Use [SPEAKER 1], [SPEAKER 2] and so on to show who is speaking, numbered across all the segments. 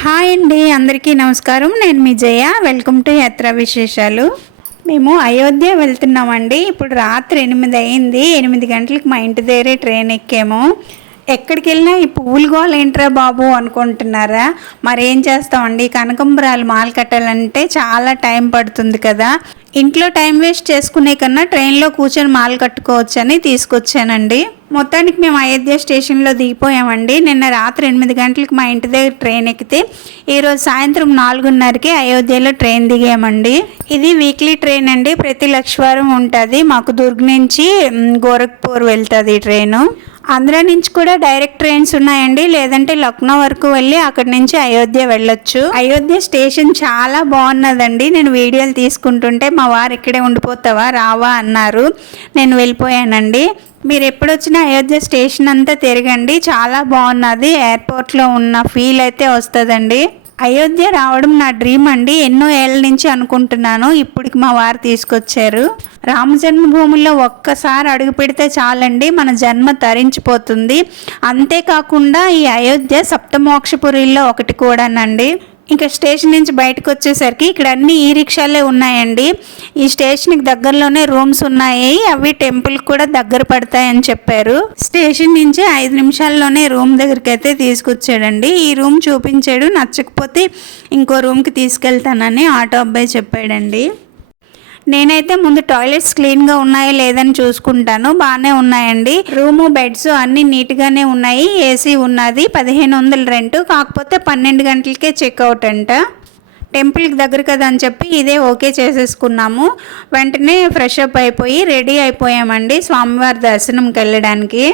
[SPEAKER 1] Hi అండి అందరికీ నమస్కారం. నేను మీ జయ. వెల్కమ్ టు యాత్ర విశేషాలు. మేము అయోధ్య వెళ్తున్నామండి. ఇప్పుడు రాత్రి ఎనిమిది అయింది. ఎనిమిది గంటలకు మా ఇంటి దగ్గరే ట్రైన్ ఎక్కాము. ఎక్కడికి వెళ్ళినా ఈ పువ్వులు గోలు ఏంట్రా బాబు అనుకుంటున్నారా? మరి ఏం చేస్తామండి? కనకంబరాలు మాల కట్టాలంటే చాలా టైం పడుతుంది కదా. ఇంట్లో టైం వేస్ట్ చేసుకునే కన్నా ట్రైన్లో కూర్చొని మాల కట్టుకోవచ్చని తీసుకొచ్చానండి. మొత్తానికి మేము అయోధ్య స్టేషన్లో దిగిపోయామండి. నిన్న రాత్రి ఎనిమిది గంటలకు మా ఇంటి దగ్గర ట్రైన్ ఎక్కితే ఈరోజు సాయంత్రం నాలుగున్నరకి అయోధ్యలో ట్రైన్ దిగామండి. ఇది వీక్లీ ట్రైన్ అండి. ప్రతి లక్షవారం ఉంటుంది. మాకు దుర్గ్ నుంచి గోరఖ్పూర్ వెళ్తుంది ఈ ట్రైను. ఆంధ్ర నుంచి కూడా డైరెక్ట్ ట్రైన్స్ ఉన్నాయండి. లేదంటే లక్నో వరకు వెళ్ళి అక్కడి నుంచి అయోధ్య వెళ్ళొచ్చు. అయోధ్య స్టేషన్ చాలా బాగున్నదండి. నేను వీడియోలు తీసుకుంటుంటే మా వారు ఇక్కడే ఉండిపోతావా రావా అన్నారు. నేను వెళ్ళిపోయానండి. మీరు ఎప్పుడొచ్చినా అయోధ్య స్టేషన్ అంతా తిరగండి. చాలా బాగున్నది. ఎయిర్పోర్ట్లో ఉన్న ఫీల్ అయితే వస్తుందండి. అయోధ్య రావడం నా డ్రీమ్ అండి. ఎన్నో ఏళ్ళ నుంచి అనుకుంటున్నాను. ఇప్పటికి మా వారు తీసుకొచ్చారు. రామ జన్మభూమిలో ఒక్కసారి అడుగు పెడితే చాలండి మన జన్మ తరించిపోతుంది. అంతేకాకుండా ఈ అయోధ్య సప్తమోక్షపురిలో ఒకటి కూడానండి. ఇంకా స్టేషన్ నుంచి బయటకు వచ్చేసరికి ఇక్కడ అన్ని ఈ రిక్షాలే ఉన్నాయండి. ఈ స్టేషన్కి దగ్గరలోనే రూమ్స్ ఉన్నాయి. అవి టెంపుల్ కూడా దగ్గర పడతాయని చెప్పారు. స్టేషన్ నుంచి ఐదు నిమిషాల్లోనే రూమ్ దగ్గరికి అయితే తీసుకొచ్చాడండి. ఈ రూమ్ చూపించాడు. నచ్చకపోతే ఇంకో రూమ్కి తీసుకెళ్తానని ఆటో అబ్బాయి చెప్పాడండి. నేనైతే ముందు టాయిలెట్స్ క్లీన్గా ఉన్నాయో లేదని చూసుకుంటాను. బాగానే ఉన్నాయండి. రూము బెడ్స్ అన్నీ నీట్గానే ఉన్నాయి. ఏసీ ఉన్నది. పదిహేను వందల రెంట్. కాకపోతే పన్నెండు గంటలకే చెక్అవుట్ అంట. టెంపుల్కి దగ్గర కదా అని చెప్పి ఇదే ఓకే చేసేసుకున్నాము. వెంటనే ఫ్రెష్ అప్ అయిపోయి రెడీ అయిపోయామండి స్వామివారి దర్శనంకి వెళ్ళడానికి.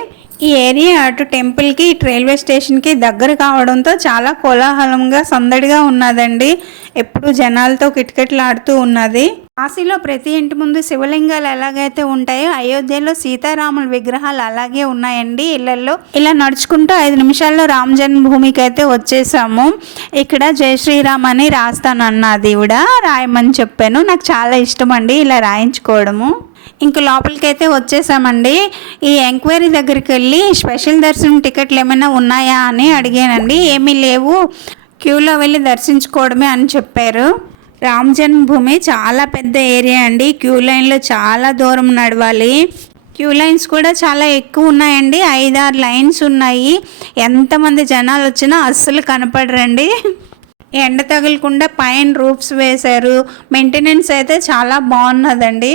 [SPEAKER 1] ఈ ఏరియా అటు టెంపుల్కి ఇటు రైల్వే స్టేషన్కి దగ్గర కావడంతో చాలా కోలాహలంగా సందడిగా ఉన్నదండి. ఎప్పుడు జనాలతో కిటకిటలాడుతూ ఉన్నది. కాశీలో ప్రతి ఇంటి ముందు శివలింగాలు ఎలాగైతే ఉంటాయో అయోధ్యలో సీతారాముల విగ్రహాలు అలాగే ఉన్నాయండి ఇళ్ళలో ఇలా నడుచుకుంటూ ఐదు నిమిషాల్లో రామ జన్మభూమికి అయితే వచ్చేసాము. ఇక్కడ జై శ్రీరామ్ అని రాస్తానన్నది కూడా రాయమని చెప్పాను. నాకు చాలా ఇష్టం అండి ఇలా రాయించుకోవడము. ఇంక లోపలికైతే వచ్చేసామండి. ఈ ఎంక్వైరీ దగ్గరికి వెళ్ళి స్పెషల్ దర్శనం టికెట్లు ఏమైనా ఉన్నాయా అని అడిగానండి. ఏమీ లేవు. క్యూలో వెళ్ళి దర్శించుకోవడమే అని చెప్పారు. రామ్ జన్మభూమి చాలా పెద్ద ఏరియా అండి. క్యూ లైన్లో చాలా దూరం నడవాలి. క్యూ లైన్స్ కూడా చాలా ఎక్కువ ఉన్నాయండి. ఐదారు లైన్స్ ఉన్నాయి. ఎంతమంది జనాలు వచ్చినా అస్సలు కనపడరండి. ఎండ తగలకుండా పైన రూప్స్ వేశారు. మెయింటెనెన్స్ అయితే చాలా బాగున్నదండి.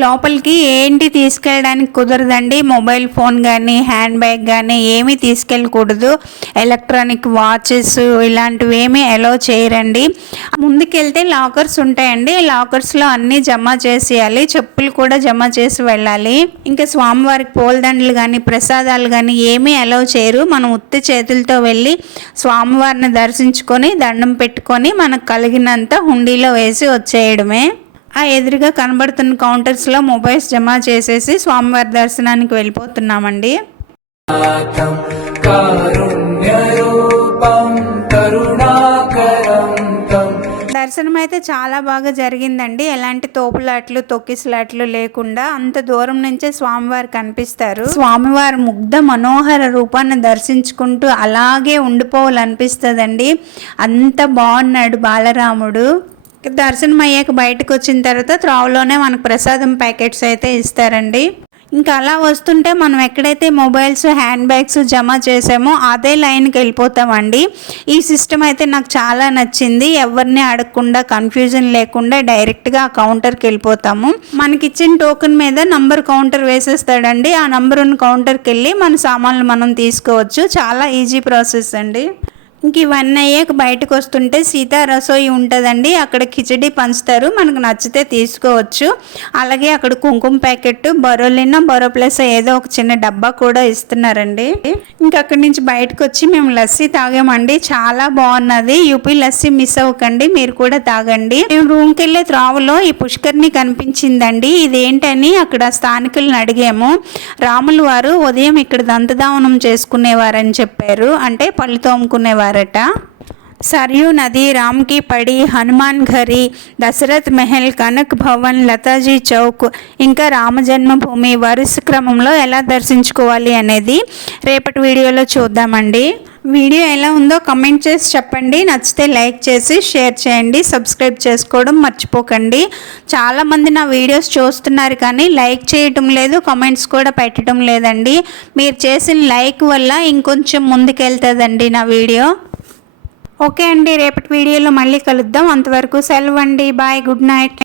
[SPEAKER 1] లోపలికి ఏంటి తీసుకెళ్ళడానికి కుదరదండి? మొబైల్ ఫోన్ కానీ హ్యాండ్ బ్యాగ్ కానీ ఏమీ తీసుకెళ్ళకూడదు. ఎలక్ట్రానిక్ వాచెస్ ఇలాంటివి ఏమీ అలో చేయరండి. ముందుకెళ్తే లాకర్స్ ఉంటాయండి. లాకర్స్లో అన్నీ జమ చేసేయాలి. చెప్పులు కూడా జమ చేసి వెళ్ళాలి. ఇంకా స్వామివారికి పూలదండలు కానీ ప్రసాదాలు కానీ ఏమీ అలో చేయరు. మనం ఉత్తి చేతులతో వెళ్ళి స్వామివారిని దర్శించుకొని దండం పెట్టుకొని మనకు కలిగినంత హుండీలో వేసి వచ్చేయడమే. ఆ ఎదురుగా కనబడుతున్న కౌంటర్స్లో మొబైల్స్ జమ చేసేసి స్వామివారి దర్శనానికి వెళ్ళిపోతున్నామండి. దర్శనం అయితే చాలా బాగా జరిగిందండి. ఎలాంటి తోపులాట్లు తొక్కిసలాట్లు లేకుండా అంత దూరం నుంచే స్వామివారు కనిపిస్తారు. స్వామివారి ముగ్ధ మనోహర రూపాన్ని దర్శించుకుంటూ అలాగే ఉండిపోవాలనిపిస్తుందండి. అంత బాగున్నాడు బాలరాముడు. దర్శనం అయ్యాక బయటకు వచ్చిన తర్వాత త్రోవలోనే మనకు ప్రసాదం ప్యాకెట్స్ అయితే ఇస్తారండి. ఇంకా అలా వస్తుంటే మనం ఎక్కడైతే మొబైల్స్ హ్యాండ్ బ్యాగ్స్ జమ చేసామో అదే లైన్కి వెళ్ళిపోతామండి. ఈ సిస్టమ్ అయితే నాకు చాలా నచ్చింది. ఎవరిని అడగకుండా కన్ఫ్యూజన్ లేకుండా డైరెక్ట్గా ఆ కౌంటర్కి వెళ్ళిపోతాము. మనకి ఇచ్చిన టోకెన్ మీద నంబర్ కౌంటర్ వేసేస్తాడండి. ఆ నంబర్ ఉన్న కౌంటర్కి వెళ్ళి మన సామాన్లు మనం తీసుకోవచ్చు. చాలా ఈజీ ప్రాసెస్ అండి. ఇంక ఇవన్నీ అయ్యాక బయటకు వస్తుంటే సీతా రసోయి ఉంటుందండి. అక్కడ కిచడి పంచుతారు. మనకు నచ్చితే తీసుకోవచ్చు. అలాగే అక్కడ కుంకుమ ప్యాకెట్ బరోలిన బరో ప్లస్ ఏదో ఒక చిన్న డబ్బా కూడా ఇస్తున్నారండి. ఇంకా అక్కడి నుంచి బయటకు వచ్చి మేము లస్సీ తాగామండి. చాలా బాగున్నది. యూపీ లస్సీ మిస్ అవ్వకండి. మీరు కూడా తాగండి. మేము రూమ్కి వెళ్ళే త్రావులో ఈ పుష్కర్ని కనిపించిందండి. ఇదేంటని అక్కడ స్థానికులను అడిగాము. రాములు వారు ఉదయం ఇక్కడ దంతదావనం చేసుకునేవారని చెప్పారు. అంటే పళ్ళు తోముకునేవారు. తోముకునేవారట సరియు నది రామ్కి పడి హనుమాన్ ఘరి దశరథ్ మెహల్ కనక్ భవన్ లతాజీ చౌక్ ఇంకా రామ జన్మభూమి వరుస క్రమంలో ఎలా దర్శించుకోవాలి అనేది రేపటి వీడియోలో చూద్దామండి. వీడియో ఎలా ఉందో కమెంట్ చేసి చెప్పండి. నచ్చితే లైక్ చేసి షేర్ చేయండి. సబ్స్క్రైబ్ చేసుకోవడం మర్చిపోకండి. చాలామంది నా వీడియోస్ చూస్తున్నారు కానీ లైక్ చేయటం లేదు కమెంట్స్ కూడా పెట్టడం లేదండి. మీరు చేసిన లైక్ వల్ల ఇంకొంచెం ముందుకెళ్తుందండి నా వీడియో. ఓకే అండి రేపటి వీడియోలో మళ్ళీ కలుద్దాం. అంతవరకు సెలవు అండి. Bye good night